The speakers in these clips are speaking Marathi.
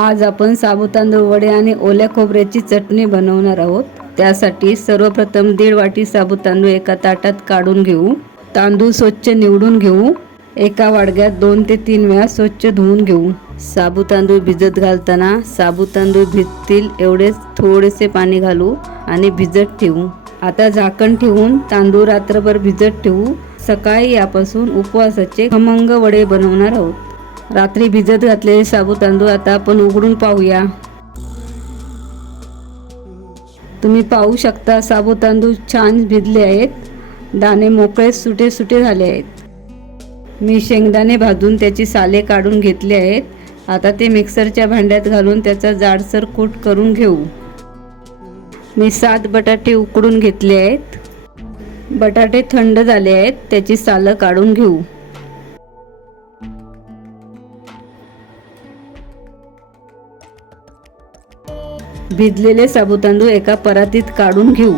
आज आपण साबुदाणा तांदूळ वडे आणि ओल्या खोबऱ्याची चटणी बनवणार आहोत। त्यासाठी सर्वप्रथम 1.5 वाटी साबुदाणा तांदूळ एका ताटात काढून घेऊ। तांदूळ स्वच्छ निवडून घेऊ। एका वाडग्यात 2 ते 3 वेळा स्वच्छ धुवून घेऊ। साबुदाणा तांदूळ भिजत घालताना साबुदाणा तांदूळ भिजतील एवढेच थोडेसे पाणी घालू आणि भिजत ठेवू। आता झाकण ठेवून तांदूळ रात्रभर भिजत ठेवू। सकाळी यापासून उपवासाचे खमंग वडे बनवणार आहोत। रात्री भिजत घातलेले साबुदाणा तांदूळ आता आपण उघडून पाहूया। तुम्ही पाहू शकता साबुदाणा तांदूळ छान भिजले आहेत। दाणे मोकळे सुटे सुटे झाले आहेत। मी शेंगदाणे भाजून त्याची साले काढून घेतली आहेत। आता ते मिक्सरच्या भांड्यात घालून त्याचा जाडसर कूट करून घेऊ। मी 7 बटाटे उकडून घेतले आहेत। बटाटे थंड झाले आहेत, त्याची सालं काढून घेऊ। भिजलेले साबुदाणा तांदूळ एका परातीत काढून घेऊ।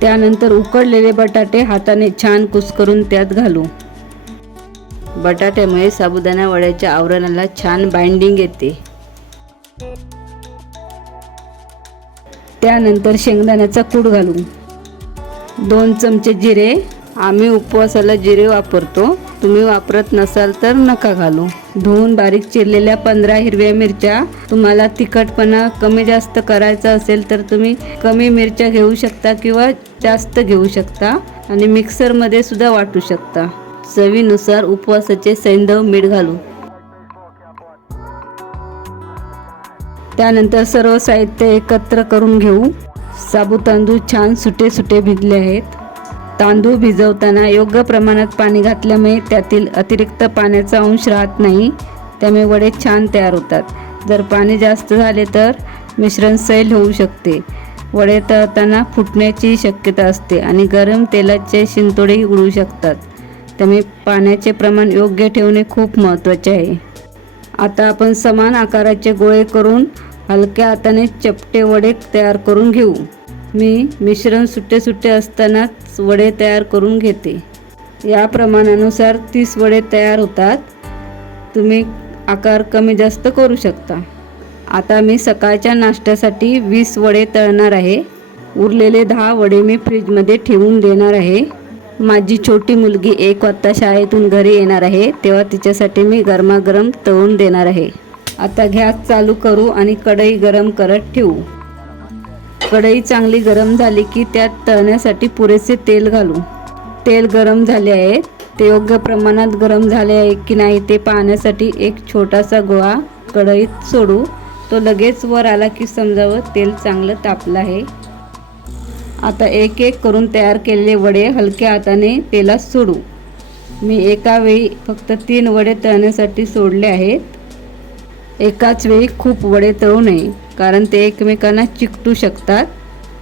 त्यानंतर उकडलेले बटाटे हाताने छान कुस्करून त्यात घालू। बटाट्यामुळे साबुदाणा वड्याच्या आवरणाला छान बाइंडिंग येते। त्यानंतर शेंगदाण्याचा कूट घालू। 2 चमचे जिरे, आम्ही उपवासाला जिरे वापरतो, तुम्ही वापरत नसाल तर नका घालू। धुवून बारीक चिरलेल्या 15 हिरव्या मिरच्या। तुम्हाला तिखटपणा कमी जास्त करायचा असेल तर तुम्ही कमी मिरच्या घेऊ शकता किंवा जास्त घेऊ शकता आणि मिक्सरमध्ये सुद्धा वाटू शकता। चवीनुसार उपवासाचे सैंधव मीठ घालू। त्यानंतर सर्व साहित्य एकत्र करून घेऊ। साबुदाणा तांदूळ छान सुटे सुटे भिजले आहेत। तांदूळ भिजवताना योग्य प्रमाणात पाणी घातल्यामुळे त्यातील अतिरिक्त पाण्याचा अंश राहत नाही, त्यामुळे वडे छान तयार होतात। जर पाणी जास्त झाले तर मिश्रण सैल होऊ शकते। वडे तळताना फुटण्याची शक्यता असते आणि गरम तेलाचे शिंतोडेही उडू शकतात, त्यामुळे पाण्याचे प्रमाण योग्य ठेवणे खूप महत्त्वाचे आहे। आता आपण समान आकाराचे गोळे करून हलक्या हाताने चपटे वडे तयार करून घेऊ। मी मिश्रण सुटे सुटे असतानाच वडे तयार करून घेते। या प्रमाणानुसार 30 वडे तयार होतात। तुम्ही आकार कमी जास्त करू शकता। आता मी सकाळच्या नाश्त्यासाठी 20 वडे तळणार आहे। उरलेले 10 वडे मी फ्रीजमध्ये ठेवून देणार आहे। माझी छोटी मुलगी 1 वाजता शाळेतून घरी येणार आहे, तेव्हा तिच्यासाठी मी गरमागरम तळून देणार आहे। आता गॅस चालू करू आणि कढई गरम करत ठेवू। कढई चांगली गरम झाली की त्यात तळण्यासाठी पुरेसे तेल घालू। तेल गरम झाले आहे, ते योग्य प्रमाणात गरम झाले आहे की नाही ते पाहण्यासाठी एक छोटासा गोळा कढईत सोडू। तो लगेच वर आला की समजावं तेल चांगलं तापलं आहे। आता एक एक करून तयार केलेले वडे हलक्या हाताने तेलात सोडू। मी एका वेळी फक्त 3 वडे तळण्यासाठी सोडले आहेत। एकाच वेळी खूप वडे तळू नये, कारण ते एकमेकांना चिकटू शकतात।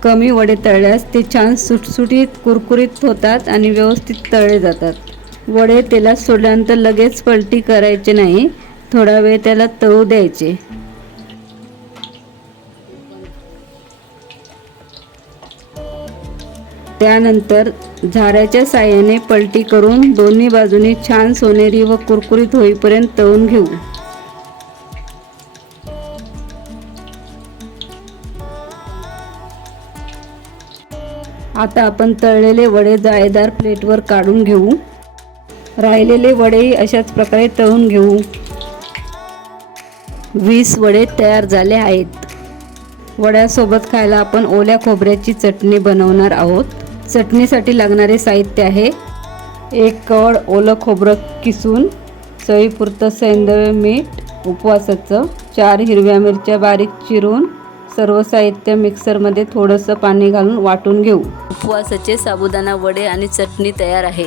कमी वडे तळल्यास ते छान सुटसुटीत कुरकुरीत होतात आणि व्यवस्थित तळले जातात। वडे तेलात सोडल्यानंतर लगेच पलटी करायचे नाही, थोडा वेळ त्याला तळू द्यायचे। त्यानंतर झाऱ्याच्या साहाय्याने पलटी करून दोन्ही बाजूनी छान सोनेरी व कुरकुरीत होईपर्यंत तळून घेऊ। आता आपण तळलेले वडे जाळीदार प्लेटवर काढून घेऊ। राहिलेले वडेही अशाच प्रकारे तळून घेऊ। 20 वडे तयार झाले आहेत। वड्यासोबत खायला आपण ओल्या खोबऱ्याची चटणी बनवणार आहोत। चटणीसाठी लागणारे साहित्य आहे: 1 कवळ ओलं खोबरं किसून, चवीपुरतं सैंधव मीठ उपवासाचं, 4 हिरव्या मिरच्या बारीक चिरून। सर्व साहित्य मिक्सरमध्ये थोडंसं पाणी घालून वाटून घेऊ। उपवासाचे साबुदाणा वडे आणि चटणी तयार आहे।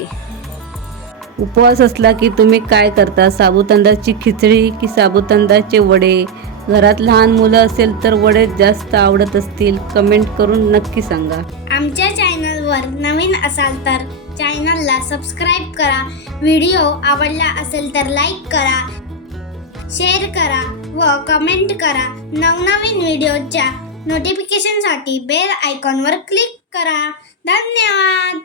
उपवास असला की तुम्ही काय करता? साबुदाण्याची खिचडी की साबुदाण्याचे वडे? घरात लहान मुलं असेल तर वडे जास्त आवडत असतील, कमेंट करून नक्की सांगा। आमच्या चॅनलवर नवीन असाल तर चॅनलला सबस्क्राईब करा। व्हिडिओ आवडला असेल तर लाईक करा, शेअर करा व कमेंट करा। नवनवीन व्हिडिओच्या नोटिफिकेशनसाठी बेल आयकॉनवर क्लिक करा। धन्यवाद।